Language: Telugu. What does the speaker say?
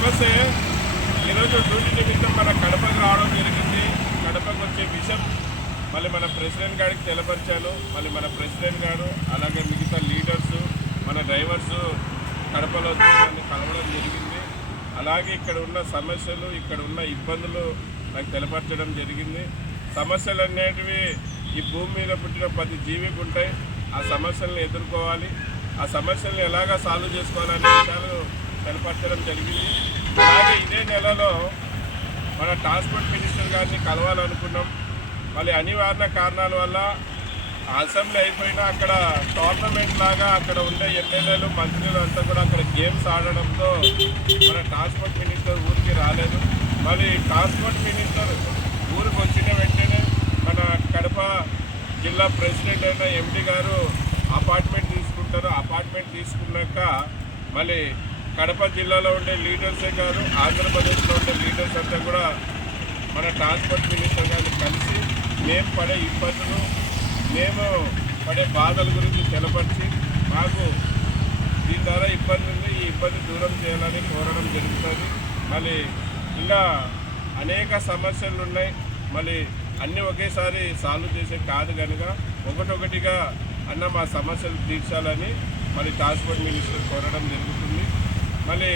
సమస్య ఈరోజు డ్యూటీ నిమిత్తం మన కడపకు రావడం జరిగింది. కడపకు వచ్చే విషయం మళ్ళీ మన ప్రెసిడెంట్ గారికి తెలపరిచాను. మళ్ళీ మన ప్రెసిడెంట్ గారు అలాగే మిగతా లీడర్స్ మన డ్రైవర్స్ కడపలో వచ్చి నన్ను కలవడం జరిగింది. అలాగే ఇక్కడ ఉన్న సమస్యలు ఇక్కడ ఉన్న ఇబ్బందులు నాకు తెలపరచడం జరిగింది. సమస్యలు అనేటివి ఈ భూమి మీద పుట్టిన ప్రతి జీవికి ఉంటాయి. ఆ సమస్యలను ఎదుర్కోవాలి, ఆ సమస్యలను ఎలాగా సాల్వ్ చేసుకోవాలనే విషయాలు తెలపరచడం జరిగింది. అలాగే ఇదే నెలలో మన ట్రాన్స్పోర్ట్ మినిస్టర్ గారిని కలవాలనుకున్నాం. మళ్ళీ అనివార్య కారణాల వల్ల అసెంబ్లీ అయిపోయినా అక్కడ టోర్నమెంట్ లాగా అక్కడ ఉండే ఎమ్మెల్యేలు మంత్రులు అంతా కూడా అక్కడ గేమ్స్ ఆడడంతో మన ట్రాన్స్పోర్ట్ మినిస్టర్ ఊరికి రాలేదు. మళ్ళీ ట్రాన్స్పోర్ట్ మినిస్టర్ ఊరికి వచ్చిన వెంటనే మన కడప జిల్లా ప్రెసిడెంట్ అయిన ఎండి గారు అపార్ట్మెంట్ తీసుకుంటారు. అపార్ట్మెంట్ తీసుకున్నాక మళ్ళీ కడప జిల్లాలో ఉండే లీడర్సే కాదు ఆంధ్రప్రదేశ్లో ఉండే లీడర్స్ అంతా కూడా మన ట్రాన్స్పోర్ట్ మినిస్టర్ గారిని కలిసి మేము పడే ఇబ్బందులు మేము పడే బాధల గురించి తెలపరిచి మాకు దీని ద్వారా ఇబ్బంది ఉంది, ఈ ఇబ్బంది దూరం చేయాలని కోరడం జరుగుతుంది. మళ్ళీ ఇంకా అనేక సమస్యలు ఉన్నాయి. మళ్ళీ అన్నీ ఒకేసారి సాల్వ్ చేసే కాదు కనుక ఒకటొకటిగా అన్న మా సమస్యలు తీర్చాలని మళ్ళీ ట్రాన్స్పోర్ట్ మినిస్టర్ కోరడం జరుగుతుంది. మళ్ళీ